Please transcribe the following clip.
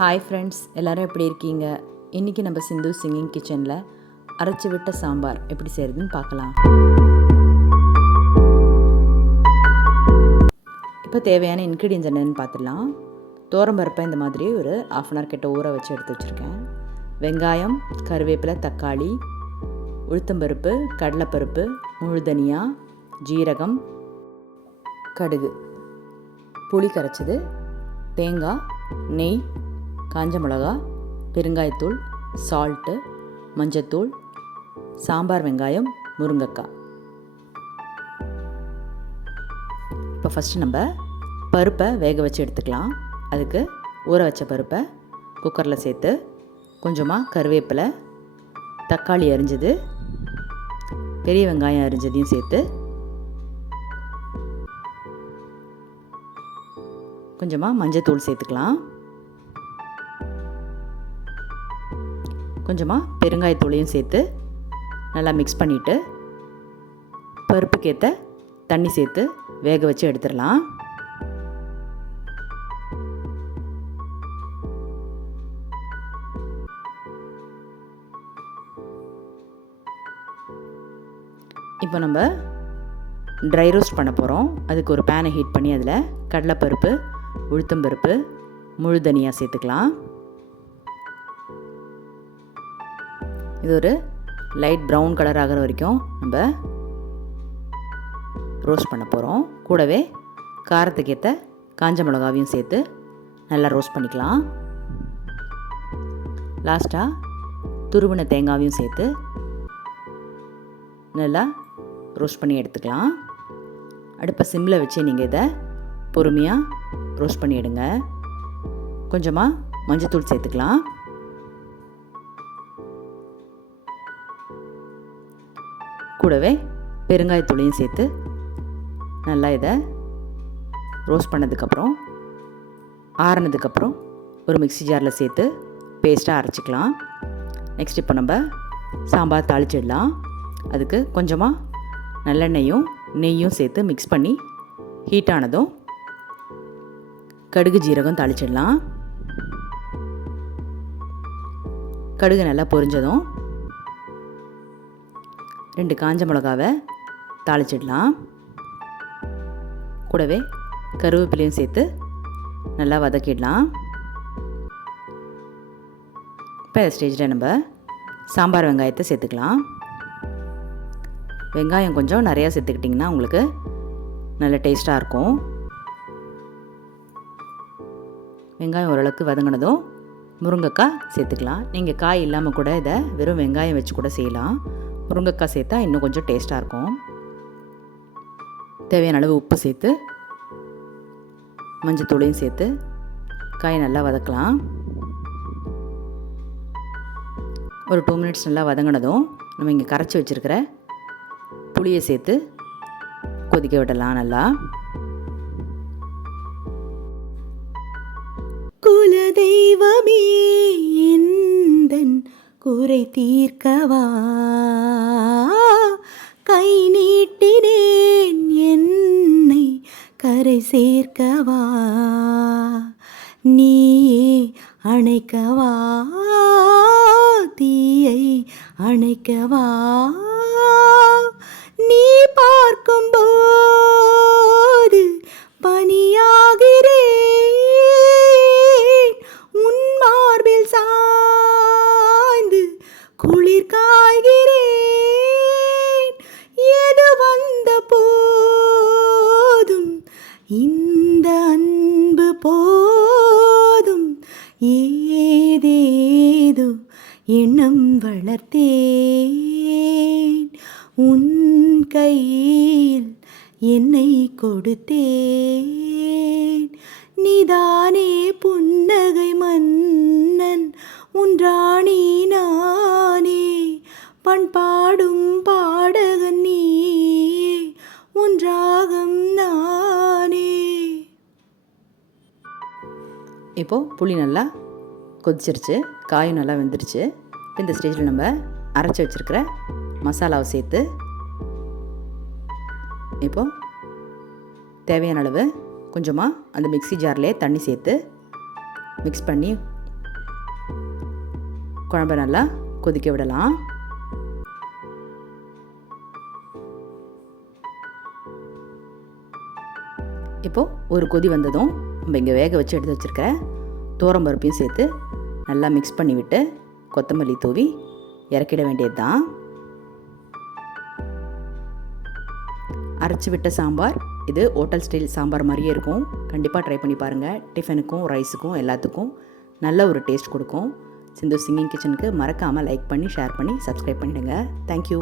Hi friends, எல்லோரும் எப்படி இருக்கீங்க? இன்றைக்கி நம்ம சிந்து சிங்கிங் கிச்சனில் அரைச்சி விட்ட சாம்பார் எப்படி செய்கிறதுன்னு பார்க்கலாம். இப்போ தேவையான இன்க்ரீடியன்ஸ் என்னென்னு பார்த்துடலாம். பருப்பை இந்த மாதிரி ஒரு 1/2 hour கிட்ட ஊற வச்சு எடுத்து வச்சுருக்கேன். வெங்காயம், கருவேப்பிலை, தக்காளி, உளுத்தம்பருப்பு, கடலைப்பருப்பு, முழு தனியா, ஜீரகம், கடுகு, புளி கரைச்சது, தேங்காய், நெய், காஞ்ச மிளகா, பெருங்காயத்தூள், சால்ட்டு, மஞ்சத்தூள், சாம்பார் வெங்காயம், முருங்கைக்காய். இப்போ ஃபஸ்ட்டு நம்ம பருப்பை வேக வச்சு எடுத்துக்கலாம். அதுக்கு ஊற வச்ச பருப்பை குக்கரில் சேர்த்து கொஞ்சமாக கருவேப்பிலை, தக்காளி அரிஞ்சது, பெரிய வெங்காயம் அரிஞ்சதையும் சேர்த்து கொஞ்சமாக மஞ்சத்தூள் சேர்த்துக்கலாம். கொஞ்சமாக பெருங்காயத்தூளையும் சேர்த்து நல்லா மிக்ஸ் பண்ணிவிட்டு பருப்புக்கேற்ற தண்ணி சேர்த்து வேக வச்சு எடுத்துடலாம். இப்போ நம்ம ட்ரை ரோஸ்ட் பண்ண போகிறோம். அதுக்கு ஒரு பேனை ஹீட் பண்ணி அதில் கடலைப்பருப்பு, உளுத்தம்பருப்பு, முழு தனியா சேர்த்துக்கலாம். இது ஒரு லைட் ப்ரௌன் கலர் ஆகிற வரைக்கும் நம்ம ரோஸ்ட் பண்ண போகிறோம். கூடவே காரத்துக்கேற்ற காஞ்ச மிளகாவையும் சேர்த்து நல்லா ரோஸ்ட் பண்ணிக்கலாம். லாஸ்ட்டாக துருவின தேங்காவையும் சேர்த்து நல்லா ரோஸ்ட் பண்ணி எடுத்துக்கலாம். அடுப்பை சிம்மில் வச்சு நீங்கள் இதை பொறுமையாக ரோஸ்ட் பண்ணி எடுங்க. கொஞ்சமாக மஞ்சத்தூள் சேர்த்துக்கலாம். கூடவே பெருங்காயத்தூளையும் சேர்த்து நல்லா இதை ரோஸ்ட் பண்ணதுக்கப்புறம் ஆறுனதுக்கப்புறம் ஒரு மிக்ஸி ஜாரில் சேர்த்து பேஸ்ட்டாக அரைச்சிக்கலாம். நெக்ஸ்ட் இப்போ நம்ம சாம்பார் தாளிச்சிடலாம். அதுக்கு கொஞ்சமாக நல்லெண்ணெயும் நெய்யும் சேர்த்து மிக்ஸ் பண்ணி ஹீட் ஆனதும் கடுகு ஜீரகம் தாளிச்சிடலாம். கடுகு நல்லா பொரிஞ்சதும் 2 காஞ்ச மிளகாவை தாளிச்சிடலாம். கூடவே கருவேப்பிலையும் சேர்த்து நல்லா வதக்கிடலாம். இப்போ இந்த ஸ்டேஜில் நம்ம சாம்பார் வெங்காயத்தை சேர்த்துக்கலாம். வெங்காயம் கொஞ்சம் நிறையா சேர்த்துக்கிட்டிங்கன்னா உங்களுக்கு நல்ல டேஸ்ட்டாக இருக்கும். வெங்காயம் ஓரளவுக்கு வதங்கினதும் முருங்கைக்காய் சேர்த்துக்கலாம். நீங்கள் காய் இல்லாமல் கூட இதை வெறும் வெங்காயம் வச்சு கூட செய்யலாம். முருங்கைக்காய் சேர்த்தா இன்னும் கொஞ்சம் டேஸ்ட்டாக இருக்கும். தேவையான அளவு உப்பு சேர்த்து மஞ்சத்தூளையும் சேர்த்து காய் நல்லா வதக்கலாம். ஒரு 2 minutes நல்லா வதங்கினதும் நம்ம இங்கே கரைச்சி வச்சுருக்கிற புளியை சேர்த்து கொதிக்க விடலாம். நல்லா குலதெய்வமே எந்தன் குறை தீர்க்கவா, கை நீட்டினேன் என்னை கரை சேர்க்கவா, நீயே அணைக்கவா, தீயை அணைக்கவா, நீ பார்க்கும்போது பனியாகிறேன், உன் மார்பில் சாய்ந்து குளிர் காய்கிறேன், எது வந்த போதும் இந்த அன்பு போதும், ஏதேதோ எண்ணம் வளர்த்தேன், உன் கையில் என்னை கொடுத்தேன், நீதானே புன்னகை மன்னன், உன் ராணி நானே, பண்பாடும் பாடகன் நீயே, உன் ராகம் நானே. இப்போது புளி நல்லா கொதிச்சிருச்சு, காயும் நல்லா வெந்துருச்சு. இந்த ஸ்டேஜில் நம்ம அரைச்சி வச்சுருக்கிற மசாலாவை சேர்த்து இப்போது தேவையான அளவு கொஞ்சமாக அந்த மிக்ஸி ஜார்லேயே தண்ணி சேர்த்து மிக்ஸ் பண்ணி குழம்பை நல்லா கொதிக்க விடலாம். இப்போது ஒரு கொதி வந்ததும் நம்ம இங்கே வேக வச்சு எடுத்து வச்சுருக்கிற துவரம் பருப்பையும் சேர்த்து நல்லா மிக்ஸ் பண்ணிவிட்டு கொத்தமல்லி தூவி இறக்கிட வேண்டியது தான். அரைச்சி விட்ட சாம்பார். இது ஹோட்டல் ஸ்டைல் சாம்பார் மாதிரியே இருக்கும். கண்டிப்பாக ட்ரை பண்ணி பாருங்கள். டிஃபனுக்கும் ரைஸுக்கும் எல்லாத்துக்கும் நல்ல ஒரு டேஸ்ட் கொடுக்கும். சிந்து சிங்கிங் கிச்சனுக்கு மறக்காமல் லைக் பண்ணி ஷேர் பண்ணி சப்ஸ்கிரைப் பண்ணிவிடுங்க. தேங்க்யூ.